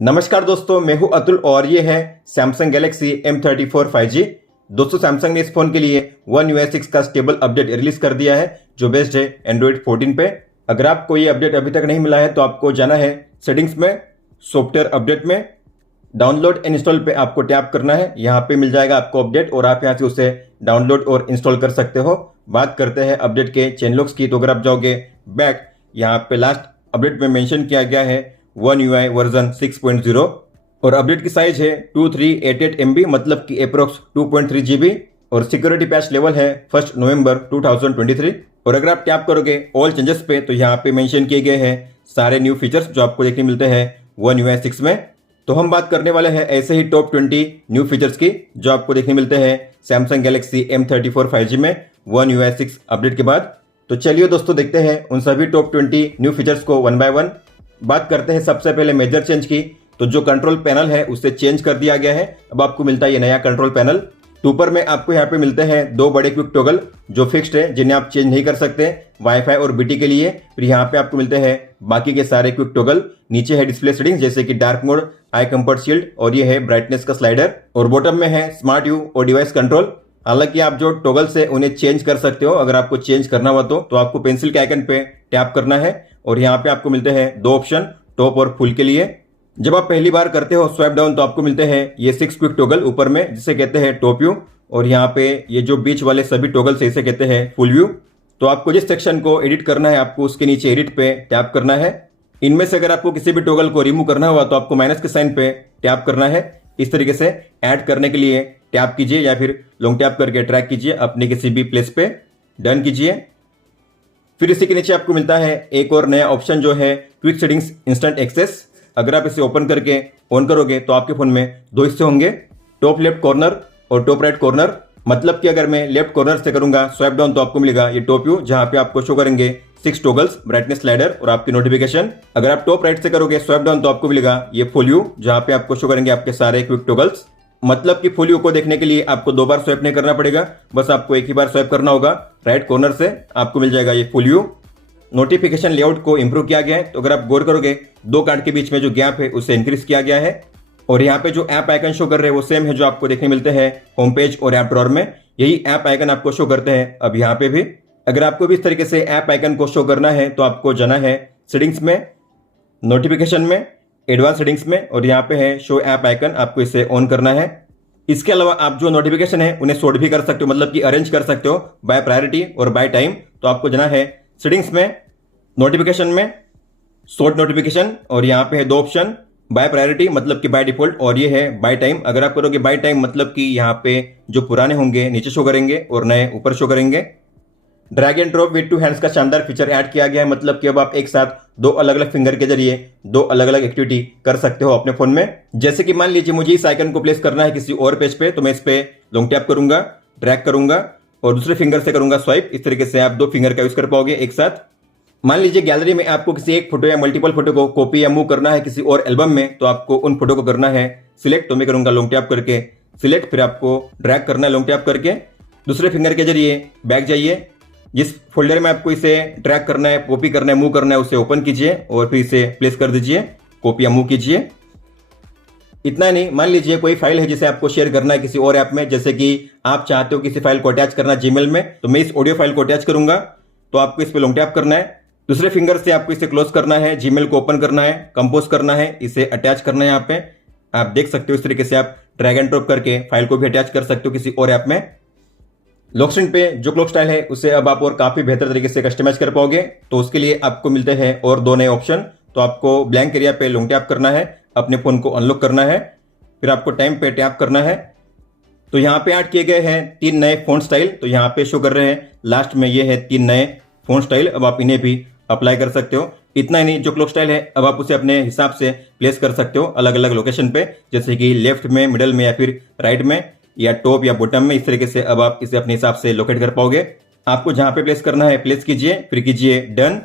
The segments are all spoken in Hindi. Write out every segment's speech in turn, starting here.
नमस्कार दोस्तों, मैं हूं अतुल और ये है सैमसंग गैलेक्सी M34 5G। दोस्तों, सैमसंग ने इस फोन के लिए One UI 6 का स्टेबल अपडेट रिलीज कर दिया है जो बेस्ड है एंड्रॉइड 14 पे। अगर आपको ये अपडेट अभी तक नहीं मिला है तो आपको जाना है सेटिंग्स में, सॉफ्टवेयर अपडेट में, डाउनलोड एंड इंस्टॉल पे आपको टैप करना है। यहाँ पे मिल जाएगा आपको अपडेट और आप यहाँ से उसे डाउनलोड और इंस्टॉल कर सकते हो। बात करते हैं अपडेट के चेंज लॉग्स की, तो अगर आप जाओगे बैक, यहाँ पे लास्ट अपडेट में मेंशन किया गया है One UI वर्जन 6.0 और अपडेट की साइज है 2388 MB, मतलब कि अप्रोक्स 2.3 GB और सिक्योरिटी पैच लेवल है 1 नवंबर 2023। और अगर आप टैप करोगे ऑल चेंजेस पे तो यहाँ पे मेंशन किए गए हैं सारे न्यू फीचर्स जो आपको देखने मिलते हैं One UI 6 में। तो हम बात करने वाले हैं ऐसे ही टॉप 20 न्यू फीचर्स की जो आपको देखने मिलते हैं सैमसंग गैलेक्सी M34 5G में One UI 6 अपडेट के बाद। तो चलिए दोस्तों, देखते हैं उन सभी टॉप 20 न्यू फीचर्स को वन बाय वन। बात करते हैं सबसे पहले मेजर चेंज की, तो जो कंट्रोल पैनल है उसे चेंज कर दिया गया है। अब आपको मिलता है ये नया कंट्रोल पैनल। ऊपर में आपको यहाँ पे मिलते हैं दो बड़े क्विक टॉगल जो फिक्स्ड है, जिन्हें आप चेंज नहीं कर सकते वाईफाई और बीटी के लिए। फिर यहाँ पे आपको मिलते हैं बाकी के सारे क्विक टॉगल। नीचे है डिस्प्ले सेटिंग्स जैसे कि dark mode, eye comfort shield और ये है ब्राइटनेस का स्लाइडर। और बॉटम में है स्मार्ट यू और डिवाइस कंट्रोल। हालांकि आप जो टॉगल्स है उन्हें चेंज कर सकते हो। अगर आपको चेंज करना हुआ तो आपको पेंसिल के आइकन पे टैप करना है और यहाँ पे आपको मिलते हैं दो ऑप्शन, टॉप और फुल के लिए। जब आप पहली बार करते हो स्वाइप डाउन तो आपको मिलते हैं ये 6 क्विक टॉगल ऊपर में, जिसे कहते हैं टॉप व्यू। और यहाँ पे ये जो बीच वाले सभी टॉगल से इसे कहते हैं फुल व्यू। तो आपको जिस सेक्शन को एडिट करना है आपको उसके नीचे एडिट पे टैप करना है। इनमें से अगर आपको किसी भी टॉगल को रिमूव करना हुआ तो आपको माइनस के साइन पे टैप करना है। इस तरीके से ऐड करने के लिए टैप कीजिए या फिर लॉन्ग टैप करके ट्रैक कीजिए अपने किसी भी प्लेस पे, डन कीजिए। फिर इसी के नीचे आपको मिलता है एक और नया ऑप्शन जो है क्विक सेटिंग्स इंस्टेंट एक्सेस। अगर आप इसे ओपन करके ऑन करोगे तो आपके फोन में दो हिस्से होंगे, टॉप लेफ्ट कॉर्नर और टॉप राइट कॉर्नर। मतलब कि अगर मैं लेफ्ट कॉर्नर से करूंगा स्वाइप डाउन तो आपको मिलेगा ये टॉप व्यू, जहां पे आपको शो करेंगे 6 टॉगल्स, ब्राइटनेस स्लाइडर और आपकी नोटिफिकेशन। अगर आप टॉप राइट से करोगे स्वाइप डाउन तो आपको मिलेगा ये फुल व्यू, जहां पे आपको शो करेंगे आपके सारे क्विक टॉगल्स। मतलब कि फुल व्यू को देखने के लिए आपको दो बार स्वाइप नहीं करना पड़ेगा, बस आपको एक ही बार स्वाइप करना होगा। राइट कॉर्नर से आपको मिल जाएगा ये फुल व्यू। नोटिफिकेशन लेआउट को इंप्रूव किया गया है, तो अगर आप गौर करोगे दो कार्ड के बीच में जो गैप है उसे इंक्रीज किया गया है। और यहाँ पे जो ऐप आइकन शो कर रहे हैं वो सेम है जो आपको देखने मिलते हैं होम पेज और ऐप ड्रॉअर में। यही ऐप आइकन आपको शो करते हैं अब यहाँ पे भी। अगर आपको भी इस तरीके से ऐप आइकन को शो करना है तो आपको जाना है सेटिंग्स में, नोटिफिकेशन में, एडवांस सेटिंग्स में और यहाँ पे है शो ऐप आइकन, आपको इसे ऑन करना है। इसके अलावा आप जो नोटिफिकेशन है उन्हें सॉर्ट भी कर सकते हो, मतलब कि अरेंज कर सकते हो बाय प्रायोरिटी और बाय टाइम। तो आपको जाना है सेटिंग्स में, नोटिफिकेशन में, सॉर्ट नोटिफिकेशन और यहाँ पे है दो ऑप्शन, बाय प्रायोरिटी मतलब कि बाय डिफॉल्ट और ये है बाय टाइम। अगर आप करोगे बाय टाइम मतलब कि यहाँ पे जो पुराने होंगे नीचे शो करेंगे और नए ऊपर शो करेंगे। Drag and drop with two hands का शानदार फीचर ऐड किया गया है, मतलब कि अब आप एक साथ दो अलग अलग फिंगर के जरिए दो अलग अलग एक्टिविटी कर सकते हो अपने फोन में। जैसे कि मान लीजिए मुझे इस आइकन को प्लेस करना है किसी और पेज पे, तो मैं इस पे लॉन्ग टैप करूंगा, ड्रैग करूंगा और दूसरे फिंगर से करूंगा स्वाइप। इस तरीके से आप दो फिंगर का यूज कर पाओगे एक साथ। मान लीजिए गैलरी में आपको किसी एक फोटो या मल्टीपल फोटो को कॉपी या मूव करना है किसी और एल्बम में, तो आपको उन फोटो को करना है सिलेक्ट। तो मैं करूंगा लॉन्ग टैप करके सिलेक्ट, फिर आपको ड्रैग करना है लॉन्ग टैप करके, दूसरे फिंगर के जरिए बैक जाइए। जिस फोल्डर में आपको इसे ड्रैग करना है, कॉपी करना है, मूव करना है उसे ओपन कीजिए और फिर इसे प्लेस कर दीजिए, कॉपी या मूव कीजिए। इतना नहीं, मान लीजिए कोई फाइल है जिसे आपको शेयर करना है किसी और ऐप में, जैसे कि आप चाहते हो किसी फाइल को अटैच करना जीमेल में, तो मैं इस ऑडियो फाइल को अटैच करूंगा। तो आपको इस पर लॉन्ग टैप करना है, दूसरे फिंगर से आपको इसे क्लोज करना है, जीमेल को ओपन करना है, कंपोज करना है, इसे अटैच करना है। यहाँ पे आप देख सकते हो इस तरीके से आप ड्रैग एंड ड्रॉप करके फाइल को भी अटैच कर सकते हो किसी और ऐप में। लॉक स्क्रीन पे जो क्लॉक स्टाइल है उसे अब आप और काफी बेहतर तरीके से कस्टमाइज कर पाओगे। तो उसके लिए आपको मिलते हैं और दो नए ऑप्शन। तो आपको ब्लैंक एरिया पे लॉन्ग टैप करना है, अपने फोन को अनलॉक करना है, फिर आपको टाइम पे टैप करना है। तो यहाँ पे ऐड किए गए हैं 3 नए फोन स्टाइल, तो यहाँ पे शो कर रहे हैं लास्ट में ये है 3 नए फोन स्टाइल। अब आप इन्हें भी अप्लाई कर सकते हो। इतना ही नहीं, जो क्लॉक स्टाइल है अब आप उसे अपने हिसाब से प्लेस कर सकते हो अलग अलग लोकेशन पे, जैसे कि लेफ्ट में, मिडल में या फिर राइट में या टॉप या बॉटम में। इस तरीके से अब आप इसे अपने हिसाब से लोकेट कर पाओगे। आपको जहां पे प्लेस करना है प्लेस कीजिए, फिर कीजिए डन।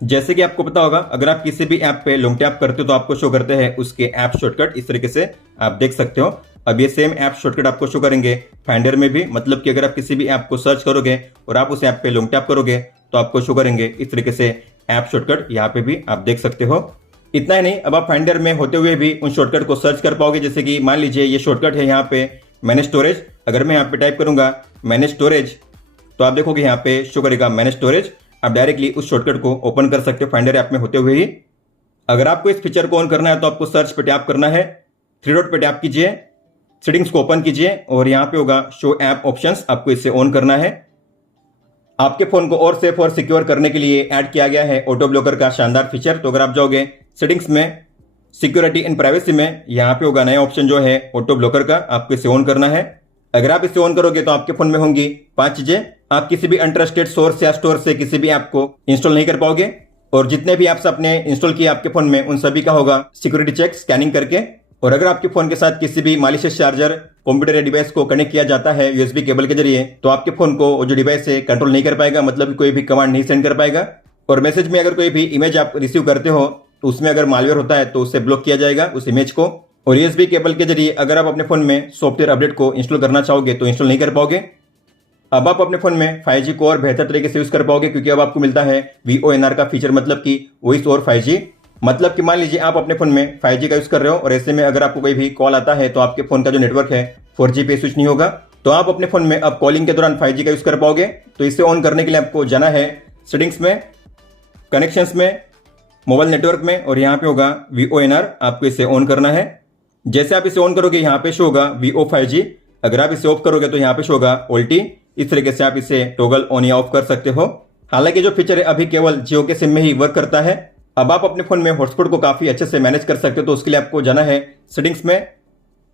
जैसे कि आपको पता होगा अगर आप किसी भी ऐप पे लॉन्ग टैप करते हो तो आपको शो करते हैं उसके ऐप शॉर्टकट। इस तरीके से आप देख सकते हो। अब ये सेम ऐप शॉर्टकट आपको शो करेंगे फाइंडर में भी, मतलब कि अगर आप किसी भी ऐप को सर्च करोगे और आप उस ऐप पे लॉन्ग टैप करोगे तो आपको शो करेंगे इस तरीके से ऐप शॉर्टकट। यहाँ पे भी आप देख सकते हो। इतना ही नहीं, अब आप फाइंडर में होते हुए भी उन शॉर्टकट को सर्च कर पाओगे। जैसे कि मान लीजिए ये शॉर्टकट है यहाँ पे मैनेज स्टोरेज। अगर मैं यहाँ पे टाइप करूंगा मैनेज स्टोरेज तो आप देखोगे यहाँ पे शो करेगा मैनेज स्टोरेज। आप डायरेक्टली उस शॉर्टकट को ओपन कर सकते हो फाइंडर ऐप में होते हुए ही। अगर आपको इस फीचर को ऑन करना है तो आपको सर्च पे टैप करना है, थ्री डॉट पे टैप कीजिए, सेटिंग्स को ओपन कीजिए और यहाँ पे होगा शो ऐप ऑप्शंस, आपको इसे ऑन करना है। आपके फोन को और सेफ और सिक्योर करने के लिए ऐड किया गया है ऑटो ब्लॉकर का शानदार फीचर। तो अगर आप जाओगे सेटिंग्स में, सिक्योरिटी एंड प्राइवेसी में, यहाँ पे होगा नया ऑप्शन जो है ऑटो ब्लॉकर का, आपको इसे ऑन करना है। अगर आप इसे ऑन करोगे तो आपके फोन में होंगी 5 चीजें। आप किसी भी अनट्रस्टेड सोर्स या स्टोर से किसी भी ऐप को इंस्टॉल नहीं कर पाओगे और जितने भी ऐप्स आपने इंस्टॉल किए आपके फोन में उन सभी का होगा सिक्योरिटी चेक स्कैनिंग करके। और अगर आपके फोन के साथ किसी भी मालिशियस चार्जर, कंप्यूटर या डिवाइस को कनेक्ट किया जाता है यूएसबी केबल के जरिए तो आपके फोन को जो डिवाइस है कंट्रोल नहीं कर पाएगा, मतलब कोई भी कमांड नहीं सेंड कर पाएगा। और मैसेज में अगर कोई भी इमेज आप रिसीव करते हो तो उसमें अगर मालवेयर होता है तो उससे ब्लॉक किया जाएगा उस इमेज को। और यूएसबी केबल के जरिए अगर आप अपने फोन में सॉफ्टवेयर अपडेट को इंस्टॉल करना चाहोगे तो इंस्टॉल नहीं कर पाओगे। अब आप अपने फोन में 5G को और बेहतर तरीके से यूज कर पाओगे क्योंकि अब आपको मिलता है VoNR का फीचर, मतलब कि वॉइस ओवर 5G। मतलब कि मान लीजिए आप अपने फोन में 5G का यूज कर रहे हो और ऐसे में अगर आपको कोई भी कॉल आता है तो आपके फोन का जो नेटवर्क है 4G पे स्विच नहीं होगा, तो आप अपने फोन में अब कॉलिंग के दौरान 5G का यूज कर पाओगे। तो इसे ऑन करने के लिए आपको जाना है सेटिंग्स में, कनेक्शंस में, मोबाइल नेटवर्क में और यहाँ पे होगा VoNR, आपको इसे ऑन करना है। जैसे आप इसे ऑन करोगे यहाँ पे शो होगा VO5G। अगर आप इसे ऑफ करोगे तो यहाँ पे शो होगा OLT। इस तरीके से आप इसे टॉगल ऑन या ऑफ कर सकते हो। हालांकि जो फीचर है अभी केवल जियो के सिम में ही वर्क करता है। अब आप अपने फोन में हॉटस्पॉट को काफी अच्छे से मैनेज कर सकते हो। तो उसके लिए आपको जाना है सेटिंग्स में,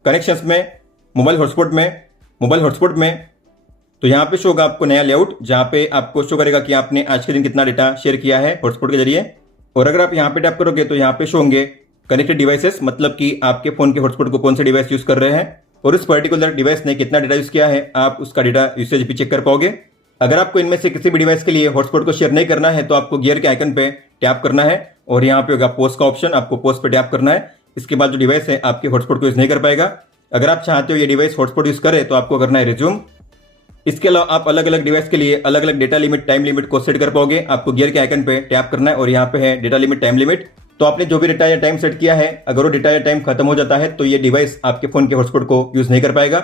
कनेक्शंस में, मोबाइल हॉटस्पॉट में। तो यहाँ पे शो होगा आपको नया लेआउट, जहाँ पे आपको शो करेगा कि आपने आज के दिन कितना डेटा शेयर किया है हॉटस्पॉट के जरिए। और अगर आप यहाँ पे टैप करोगे तो यहाँ पे शो होंगे कनेक्टेड डिवाइसेस, मतलब कि आपके फोन के हॉटस्पॉट को कौन से डिवाइस यूज कर रहे हैं और उस पर्टिकुलर डिवाइस ने कितना डेटा यूज किया है, आप उसका डेटा यूसेज भी चेक कर पाओगे। अगर आपको इनमें से किसी भी डिवाइस के लिए हॉटस्पॉट को शेयर नहीं करना है तो आपको गियर के आइकन पे टैप करना है और यहाँ पे होगा पोस्ट का ऑप्शन, आपको पोस्ट पे टैप करना है। इसके बाद जो डिवाइस है आपके हॉटस्पॉट को यूज नहीं कर पाएगा। अगर आप चाहते हो ये डिवाइस हॉटस्पॉट यूज करे तो आपको करना है रिज्यूम। इसके अलावा आप अलग अलग डिवाइस के लिए अलग अलग डेटा लिमिट, टाइम लिमिट को सेट कर पाओगे। आपको गियर के आइकन पे टैप करना है और यहाँ पे है डेटा लिमिट, टाइम लिमिट। तो आपने जो भी डेटा या टाइम सेट किया है, अगर वो डेटा या टाइम खत्म हो जाता है तो ये डिवाइस आपके फोन के हॉटस्पॉट को यूज नहीं कर पाएगा।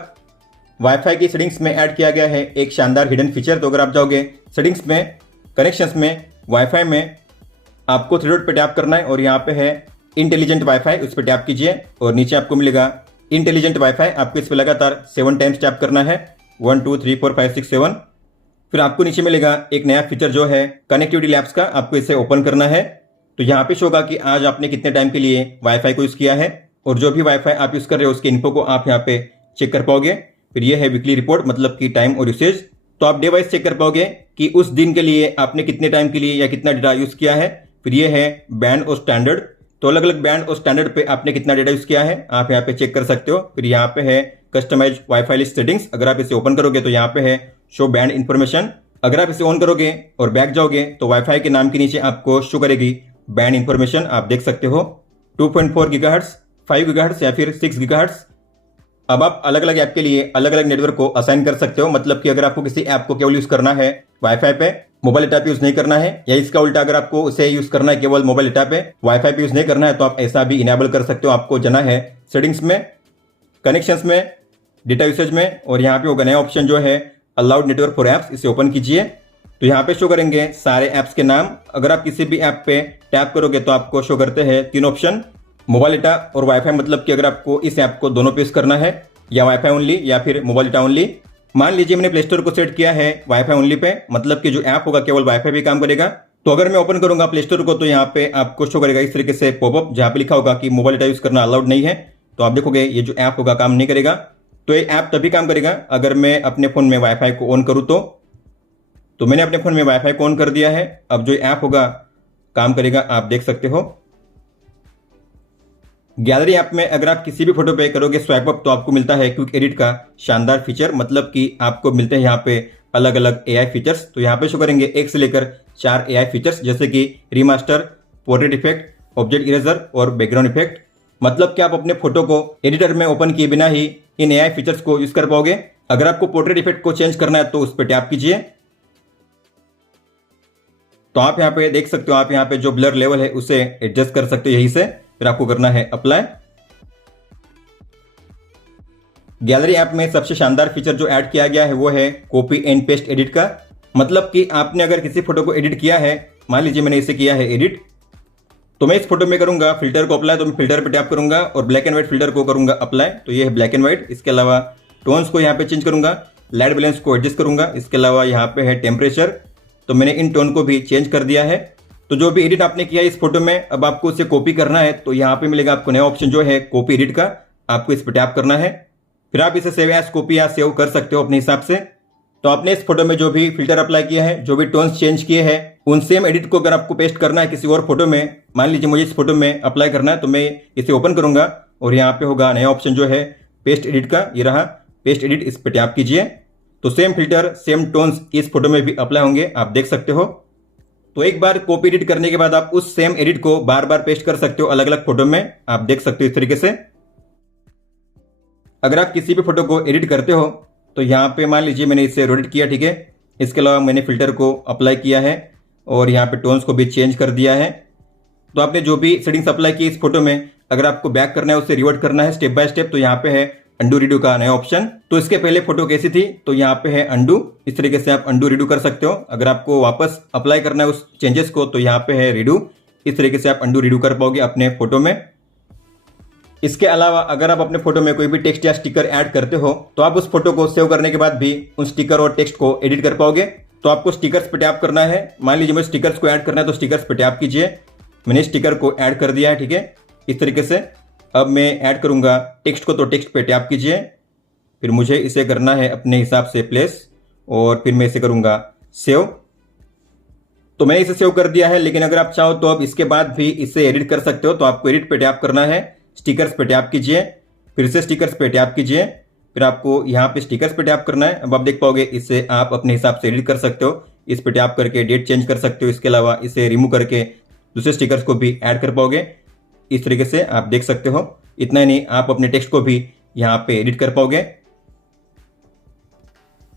वाईफाई की सेटिंग्स में ऐड किया गया है एक शानदार हिडन फीचर। तो अगर आप जाओगे सेटिंग्स में, कनेक्शंस में, वाईफाई में, आपको थ्री डॉट पे टैप करना है और यहाँ पे है इंटेलिजेंट वाईफाई, उस पर टैप कीजिए और नीचे आपको मिलेगा इंटेलिजेंट वाईफाई। आपको इस पर लगातार 7 टाइम्स टैप करना है, 1 2 3 4 5 6 7। फिर आपको नीचे मिलेगा एक नया फीचर जो है कनेक्टिविटी लैब्स का, आपको इसे ओपन करना है। तो यहाँ पे शो होगा कि आज आपने कितने टाइम के लिए वाईफाई को यूज किया है और जो भी वाईफाई आप यूज कर रहे हो उसके इन्फो को आप यहाँ पे चेक कर पाओगे। फिर ये है वीकली रिपोर्ट, मतलब कि टाइम और यूसेज। तो आप डे वाइज चेक कर पाओगे कि उस दिन के लिए आपने कितने टाइम के लिए या कितना डेटा यूज किया है। फिर ये है बैंड और स्टैंडर्ड, तो अलग अलग बैंड और स्टैंडर्ड पे आपने कितना डेटा यूज किया है आप यहाँ पे चेक कर सकते हो। फिर यहाँ पे है कस्टमाइज वाईफाई लिस्ट सेटिंग्स, अगर आप इसे ओपन करोगे तो यहाँ पे है शो बैंड इन्फॉर्मेशन। अगर आप इसे ऑन करोगे और बैक जाओगे तो वाईफाई के नाम के नीचे आपको शो करेगी बैंड इन्फॉर्मेशन, आप देख सकते हो 2.4 गीगाहर्ट्ज, 5 गीगाहर्ट्ज या फिर 6 गीगाहर्ट्ज। अब आप अलग अलग ऐप के लिए अलग अलग नेटवर्क को असाइन कर सकते हो, मतलब कि अगर आपको किसी ऐप को केवल यूज करना है वाईफाई पे, मोबाइल डेटा पे यूज नहीं करना है, या इसका उल्टा अगर आपको उसे यूज करना है केवल मोबाइल डेटा पे, वाईफाई पे यूज नहीं करना है, तो आप ऐसा भी इनेबल कर सकते हो। आपको जाना है सेटिंग्स में, कनेक्शंस में, डेटा यूसेज में और यहाँ पे होगा नया ऑप्शन जो है अलाउड नेटवर्क फॉर एप्स, इसे ओपन कीजिए। तो यहाँ पे शो करेंगे सारे ऐप्स के नाम। अगर आप किसी भी ऐप पे टैप करोगे तो आपको शो करते हैं 3 ऑप्शन, मोबाइल डेटा और वाईफाई, मतलब कि अगर आपको इस ऐप को दोनों पे यूज करना है या वाईफाई ओनली या फिर मोबाइल डेटा ओनली। मान लीजिए मैंने प्ले स्टोर को सेट किया है वाईफाई ओनली पे, मतलब कि जो ऐप होगा केवल वाईफाई भी काम करेगा। तो अगर मैं ओपन करूंगा प्ले स्टोर को तो यहाँ पे आपको शो करेगा इस तरीके से पॉपअप, जहाँ पे लिखा होगा कि मोबाइल डेटा यूज करना अलाउड नहीं है। तो आप देखोगे ये जो ऐप होगा काम नहीं करेगा। तो ये ऐप तभी काम करेगा अगर मैं अपने फोन में वाईफाई को ऑन करूँ तो मैंने अपने फोन में वाईफाई को ऑन कर दिया है। अब जो ऐप होगा काम करेगा, आप देख सकते हो। गैलरी ऐप में अगर आप किसी भी फोटो पे करोगे स्वाइप अप तो आपको मिलता है क्विक एडिट का शानदार फीचर, मतलब कि आपको मिलते हैं यहाँ पे अलग अलग एआई फीचर्स। तो यहाँ पे शो करेंगे 1 से लेकर 4 एआई फीचर्स, जैसे कि remaster, portrait effect, object eraser और बैकग्राउंड इफेक्ट। मतलब कि आप अपने फोटो को एडिटर में ओपन किए बिना ही इन एआई फीचर्स को यूज कर पाओगे। अगर आपको पोर्ट्रेट इफेक्ट को चेंज करना है तो उस पर टैप कीजिए। तो आप यहाँ पे देख सकते हो, आप यहाँ पे जो ब्लर लेवल है उसे एडजस्ट कर सकते हो यहीं से। फिर आपको करना है अप्लाई। गैलरी ऐप में सबसे शानदार फीचर जो ऐड किया गया है वो है कॉपी एंड पेस्ट एडिट का। मतलब कि आपने अगर किसी फोटो को एडिट किया है, मान लीजिए मैंने इसे किया है एडिट, तो मैं इस फोटो में करूंगा फिल्टर को अप्लाई, तो मैं फिल्टर पे टैप करूंगा और ब्लैक एंड व्हाइट फिल्टर को करूंगा अप्लाई, तो ये है ब्लैक एंड व्हाइट। इसके अलावा टोन्स को यहाँ पे चेंज करूंगा, लाइट बैलेंस को एडजस्ट करूंगा। इसके अलावा यहाँ पे है टेम्परेचर, तो मैंने इन टोन को भी चेंज कर दिया है। तो जो भी एडिट आपने किया इस फोटो में, अब आपको उसे कॉपी करना है, तो यहाँ पे मिलेगा आपको नया ऑप्शन जो है कॉपी एडिट का, आपको इस पर टैप करना है। फिर आप इसे सेव एज कॉपी या सेव कर सकते हो अपने हिसाब से। तो आपने इस फोटो में जो भी फिल्टर अप्लाई किया है, जो भी टोन्स चेंज किए हैं, उन सेम एडिट को अगर आपको पेस्ट करना है किसी और फोटो में, मान लीजिए मुझे इस फोटो में अप्लाई करना है, तो मैं इसे ओपन करूंगा और यहाँ पे होगा नया ऑप्शन जो है पेस्ट एडिट का, ये रहा पेस्ट एडिट, इस पर टैप कीजिए। तो सेम फिल्टर सेम टोन्स इस फोटो में भी अप्लाई होंगे, आप देख सकते हो। तो एक बार कॉपी एडिट करने के बाद आप उस सेम एडिट को बार बार पेस्ट कर सकते हो अलग अलग फोटो में, आप देख सकते हो इस तरीके से। अगर आप किसी भी फोटो को एडिट करते हो तो यहाँ पे मान लीजिए मैंने इसे रोटेट किया, ठीक है। इसके अलावा मैंने फिल्टर को अप्लाई किया है और यहाँ पे टोन्स को भी चेंज कर दिया है। तो आपने जो भी सेटिंग्स अप्लाई की इस फोटो में, अगर आपको बैक करना है, उसे रिवर्ट करना है स्टेप बाय स्टेप, तो यहाँ पे है अंडू रीडू का नया ऑप्शन। तो इसके पहले फोटो कैसी थी, तो यहाँ पे है अंडू, इस तरीके से आप अंडू रीडू कर सकते हो। अगर आपको वापस अप्लाई करना है उस चेंजेस को, तो यहाँ पे है रीडू, इस तरीके से आप अंडू रीडू कर पाओगे अपने फोटो में। इसके अलावा अगर आप अपने फोटो में कोई भी टेक्स्ट या स्टिकर ऐड करते हो, तो आप उस फोटो को सेव करने के बाद भी उन स्टिकर और टेक्स्ट को एडिट कर पाओगे। तो आपको स्टिकर्स पे टैप करना है, मान लीजिए मुझे स्टिकर्स को ऐड करना है, तो स्टिकर्स पे टैप कीजिए। मैंने स्टिकर को ऐड कर दिया है, ठीक है, इस तरीके से। अब मैं ऐड करूंगा टेक्स्ट को, तो टेक्स्ट पे टैप कीजिए। फिर मुझे इसे करना है अपने हिसाब से प्लेस, और फिर मैं इसे करूंगा सेव। तो मैंने इसे सेव कर दिया है, लेकिन अगर आप चाहो तो अब इसके बाद भी इसे एडिट कर सकते हो। तो आपको एडिट पे टैप करना है, स्टिकर्स पे टैप कीजिए, फिर से स्टिकर्स पे टैप कीजिए, फिर आपको यहाँ पे स्टिकर्स पे टैप करना है। अब आप देख पाओगे इसे आप अपने हिसाब से एडिट कर सकते हो, इस पे टैप करके डेट चेंज कर सकते हो। इसके अलावा इसे रिमूव करके दूसरे स्टिकर्स को भी ऐड कर पाओगे, इस तरीके से आप देख सकते हो। इतना ही नहीं, आप अपने टेक्स्ट को भी यहाँ पे एडिट कर पाओगे।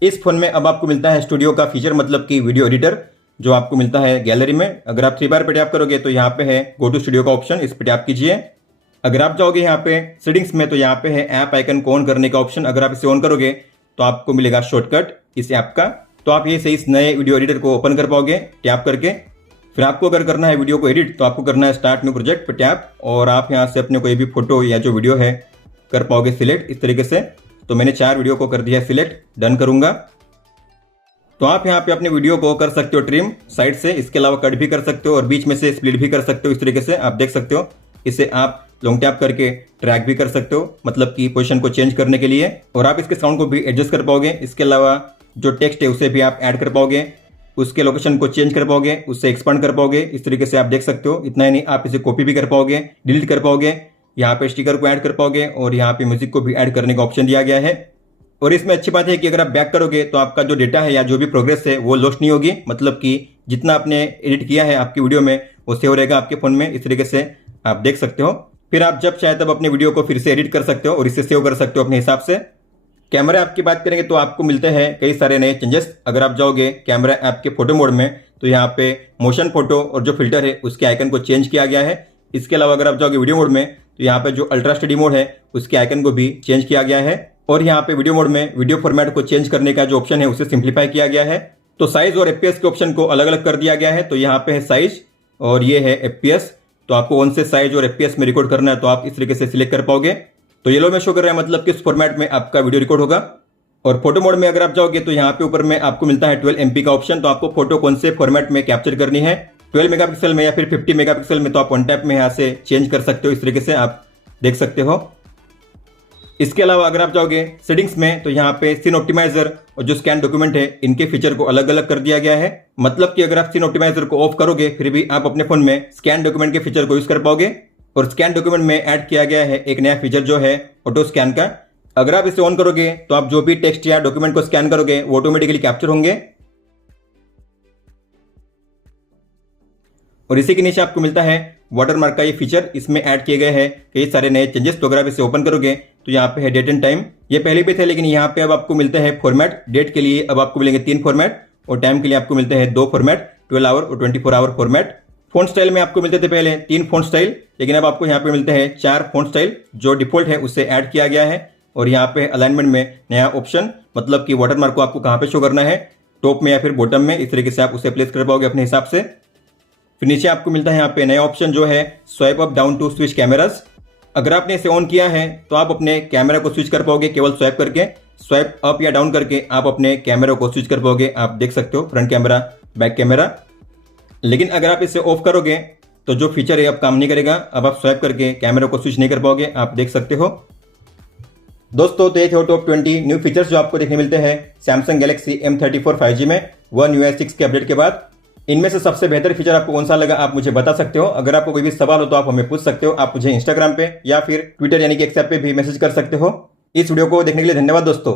इस फोन में अब आपको मिलता है स्टूडियो का फीचर, मतलब कि वीडियो एडिटर, जो आपको मिलता है गैलरी में। अगर आप 3 बार पे टैप करोगे तो यहाँ पे है गो टू स्टूडियो का ऑप्शन, इस पे टैप कीजिए। अगर आप जाओगे यहाँ पे सेटिंग्स में, तो यहाँ पे है ऐप आइकन को ऑन करने का ऑप्शन। अगर आप इसे ऑन करोगे तो आपको मिलेगा शॉर्टकट इस ऐप का। तो आप ये से इस नए वीडियो एडिटर को ओपन कर पाओगे टैप करके। फिर आपको अगर करना है वीडियो को एडिट, तो आपको करना है स्टार्ट न्यू प्रोजेक्ट पे टैप, और आप यहाँ से अपने कोई भी फोटो या जो वीडियो है कर पाओगे सिलेक्ट इस तरीके से। तो मैंने 4 वीडियो को कर दिया सिलेक्ट, डन करूंगा। तो आप यहाँ पे अपने वीडियो को कर सकते हो ट्रिम साइड से, इसके अलावा कट भी कर सकते हो और बीच में से स्प्लिट भी कर सकते हो, इस तरीके से आप देख सकते हो। इसे आप लॉन्ग टैप करके ट्रैक भी कर सकते हो, मतलब कि पोजीशन को चेंज करने के लिए, और आप इसके साउंड को भी एडजस्ट कर पाओगे। इसके अलावा जो टेक्स्ट है उसे भी आप ऐड कर पाओगे, उसके लोकेशन को चेंज कर पाओगे, उससे एक्सपांड कर पाओगे, इस तरीके से आप देख सकते हो। इतना ही नहीं, आप इसे कॉपी भी कर पाओगे, डिलीट कर पाओगे, यहाँ पे स्टिकर को ऐड कर पाओगे, और यहाँ पे म्यूजिक को भी ऐड करने का ऑप्शन दिया गया है। और इसमें अच्छी बात है कि अगर आप बैक करोगे तो आपका जो डेटा है या जो भी प्रोग्रेस है वो लॉस्ट नहीं होगी, मतलब कि जितना आपने एडिट किया है आपकी वीडियो में वो सेव रहेगा आपके फोन में, इस तरीके से आप देख सकते हो। फिर आप जब चाहे तब अपने वीडियो को फिर से एडिट कर सकते हो और इसे सेव कर सकते हो अपने हिसाब से। कैमरा ऐप की बात करेंगे तो आपको मिलते हैं कई सारे नए चेंजेस। अगर आप जाओगे कैमरा ऐप के फोटो मोड में, तो यहाँ पे मोशन फोटो और जो फिल्टर है उसके आइकन को चेंज किया गया है। इसके अलावा अगर आप जाओगे वीडियो मोड में, तो यहाँ पे जो अल्ट्रा स्टडी मोड है उसके आइकन को भी चेंज किया गया है। और यहाँ पे वीडियो मोड में वीडियो फॉर्मेट को चेंज करने का जो ऑप्शन है उसे सिंप्लीफाई किया गया है। तो साइज और एफपीएस के ऑप्शन को अलग अलग कर दिया गया है। तो यहाँ पे है साइज और ये है एफपीएस। तो आपको कौन से साइज और एफपीएस में रिकॉर्ड करना है तो आप इस तरीके से सिलेक्ट कर पाओगे। तो येलो में शो कर रहा है, मतलब किस फॉर्मेट में आपका वीडियो रिकॉर्ड होगा। और फोटो मोड में अगर आप जाओगे तो यहाँ पे ऊपर में आपको मिलता है 12 MP का ऑप्शन। तो आपको फोटो कौन से फॉर्मेट में कैप्चर करनी है, 12 मेगापिक्सल में या फिर 50 मेगापिक्सल में, तो आप वन टैप में यहाँ से चेंज कर सकते हो, इस तरीके से आप देख सकते हो। इसके अलावा अगर आप जाओगे सेटिंग्स में, तो यहाँ पे सीन ऑप्टिमाइजर और जो स्कैन डॉक्यूमेंट है इनके फीचर को अलग अलग कर दिया गया है। मतलब कि अगर आप सीन ऑप्टिमाइजर को ऑफ करोगे फिर भी आप अपने फोन में स्कैन डॉक्यूमेंट के फीचर को यूज कर पाओगे। और स्कैन डॉक्यूमेंट में ऐड किया गया है एक नया फीचर जो है ऑटो स्कैन का। अगर आप इसे ऑन करोगे तो आप जो भी टेक्स्ट या डॉक्यूमेंट को स्कैन करोगे वो ऑटोमेटिकली कैप्चर होंगे। और इसी के नीचे आपको मिलता है वाटरमार्क का ये फीचर, इसमें ऐड किए गए हैं कई सारे नए चेंजेस। तो अगर आप इसे ओपन करोगे तो यहाँ पे है डेट एंड टाइम, ये पहले भी थे लेकिन यहाँ पे अब आपको मिलते हैं फॉर्मेट। डेट के लिए अब आपको मिलेंगे 3 फॉर्मेट और टाइम के लिए आपको मिलते हैं 2 फॉर्मेट। 12 आवर और 24 आवर फॉर्मेट। फ़ॉन्ट स्टाइल में आपको मिलते थे पहले 3 फ़ॉन्ट स्टाइल, लेकिन अब आपको यहाँ पे मिलते हैं 4 फ़ॉन्ट स्टाइल जो डिफ़ॉल्ट है उससे ऐड किया गया है। और यहाँ पे अलाइनमेंट में नया ऑप्शन, मतलब कि वाटरमार्क को आपको कहाँ पे शो करना है, टॉप में या फिर बॉटम में, इस तरीके से आप उसे प्लेस कर पाओगे अपने हिसाब से। फिर नीचे आपको मिलता है यहाँ पे नया ऑप्शन जो है swipe up down to switch cameras. अगर आपने इसे ऑन किया है तो आप अपने कैमरा को स्विच कर पाओगे केवल स्वाइप करके। स्वाइप अप या डाउन करके आप अपने कैमरा को स्विच कर पाओगे। आप देख सकते हो फ्रंट कैमरा, बैक कैमरा। लेकिन अगर आप इसे ऑफ करोगे तो जो फीचर है अब काम नहीं करेगा। अब आप स्वाइप करके कैमरा को स्विच नहीं कर पाओगे, आप देख सकते हो। दोस्तों, तो ये थे टॉप 20 न्यू फीचर्स जो आपको देखने मिलते हैं सैमसंग गैलेक्सी M34 5G में One UI 6 के अपडेट के बाद। इनमें से सबसे बेहतर फीचर आपको कौन सा लगा आप मुझे बता सकते हो। अगर आपको कोई भी सवाल हो तो आप हमें पूछ सकते हो। आप मुझे इंस्टाग्राम पे या फिर ट्विटर यानी कि एक्स ऐप पे भी मैसेज कर सकते हो। इस वीडियो को देखने के लिए धन्यवाद दोस्तों।